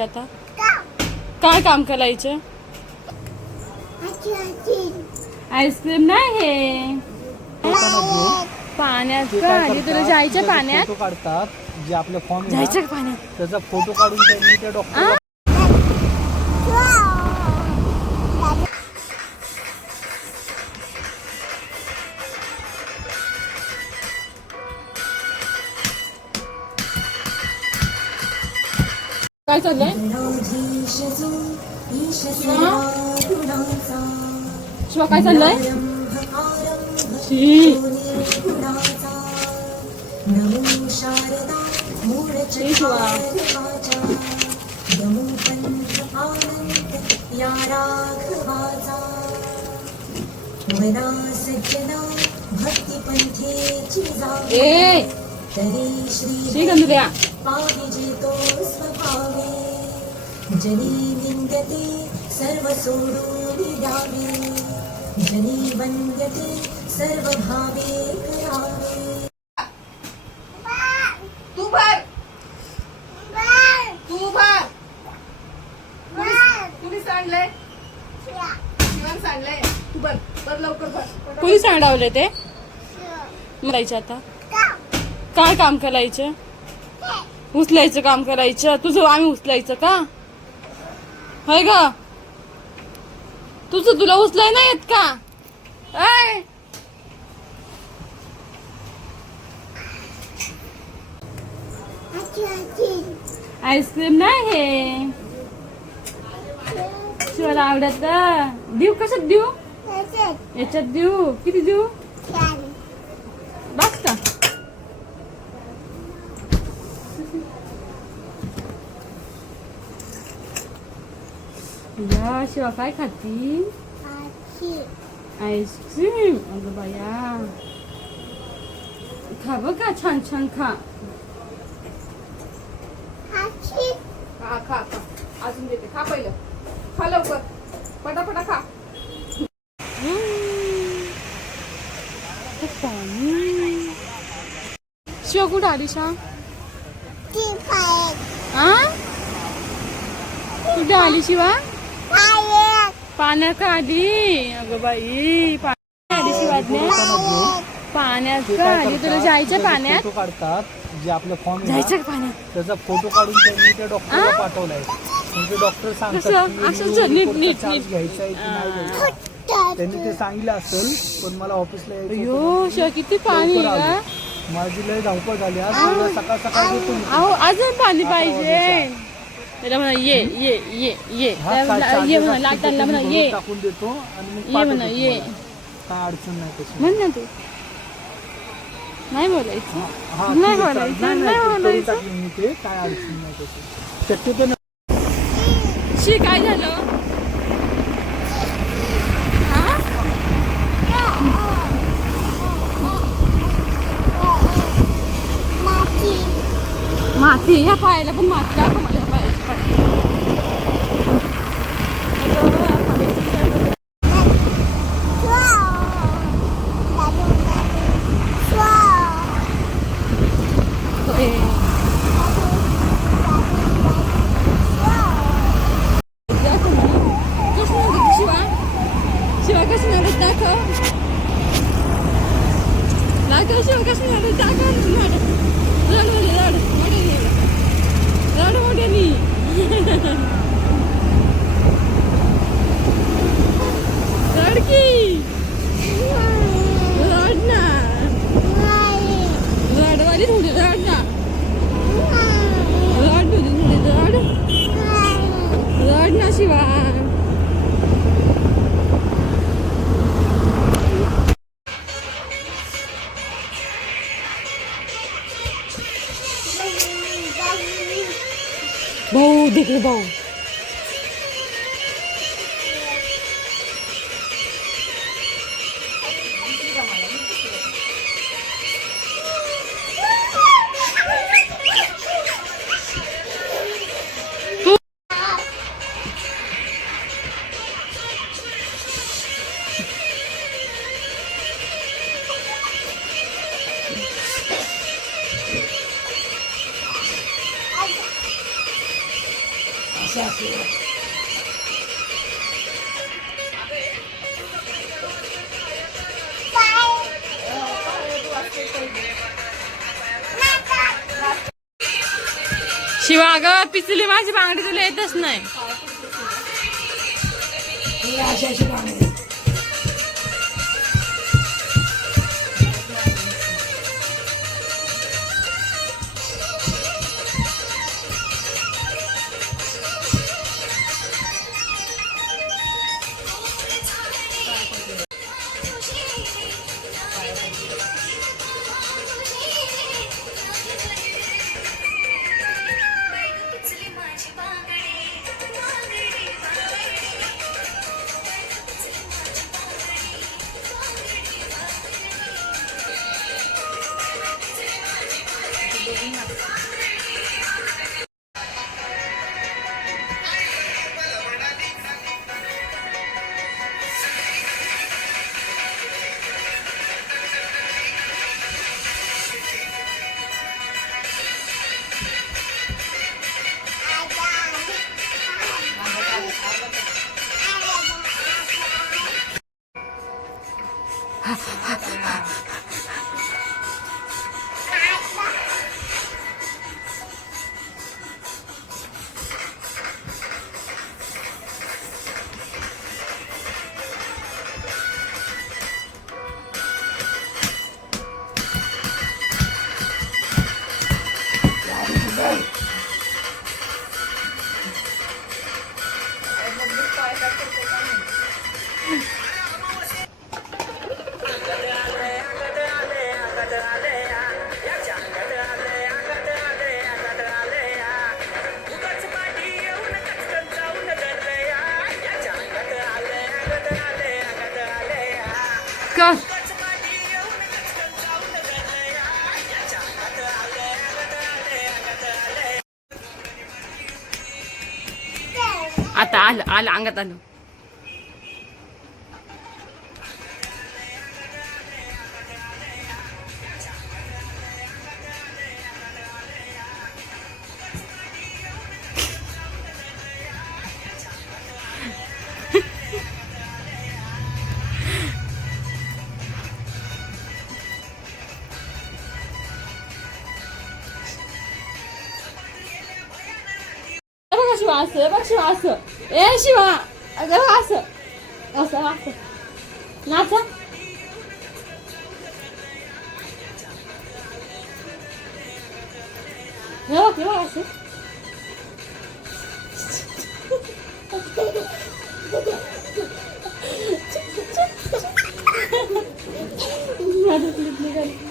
आता. काय काम करायचं आईस्क्रीम नाही हे. पाण्यात तुला जायचं पाण्यात? फोटो काढतात जे आपले फॉर्म जायचं पाण्यात? त्याचा फोटो काढून त्यांनी त्या डॉक्टर काय चाललंय? शिवा काय चाललंय? शिवा. ए! श्री श्री गंधर्या जनी विन्द्यते सर्व सोडून द्यावे जनी वन्द्यते सर्वभावे करावे तू भर तू भर कुणी- सांडलंय शिवण सांडलंय तू भर भर लवकर भर कुणी सांडावले ते मरायचे आता काय काम करायचं? उचलायचं काम करायचं. तुझं आम्ही उचलायचं का? होय ग? तुझं तुला उचलाय नाही येत का? आईस्क्रीम नाही हे. शिवाला आवडत देऊ कशात देऊ? याच्यात देऊ. किती देऊ बस का या शिवा काय खाती आईस्क्रीम अगं बाया खा बघ का छान छान खा खा खा खा अजून देते खा पहिलं खा लवकर पटापटा खा शिवा कुठं आली शा आ कुठे आली शिवा पाण्यात का आली अगं बाई पाण्यात आली शिवाज्ञा पाण्यात का आली तुला जायचं पाण्यात फोटो काढतात जे आपले फॉर्म जायचं का पाण्यात त्याचा फोटो काढून त्यांनी त्या डॉक्टरला पाठवलाय म्हणजे डॉक्टर सांगतात? की असं मी जर नीट- रिपोर्टचा नीट- चार्ज नीट. घ्यायचा आहे की नाही घ्यायचा. त्यांनी ते सांगितलं असेल पण मला ऑफिसला यायचं. अयो शिवा किती पाणी लवकर आलो. माझी लय धावपळ झाली आज सकाळ सकाळ येतो मी. अहो अजून पाणी पाहिजे त्याला म्हणा ये ये ये ये हा, काय ये म्हणा असतील लाटायला ते म्हणा मी ये भरून टाकून देतो आणि मग ये पाठवतो म्हणा, ये. तुम्हाला. काय अडचण नाही तशी म्हण ना तू नाही बोलायचं हा, नाही ठीक आहे, बोलायचं. नाही करून बोलायचं. टाकीन मी ते काय अडचण नाही तशी शक्यतो नाही. शी काय झालं हा? माती ह्या पायाला पण माती siang kasih ada jangan ada lalu ada lalu ada ni lalu ada ni lagi lalu na lalu ada lagi tu dia हो, भाऊ देखील भाऊ. शिवा ग पिचली माझी बांगडी तुला येतच नाही. Ha ha ha. आलं अंगात आलं हे बघा शिवा असं हे बघ शिवा असं ए शिवा अगं बघ असं असं असं नाचा हे बघ हे बघ असं माझं clip निघाली.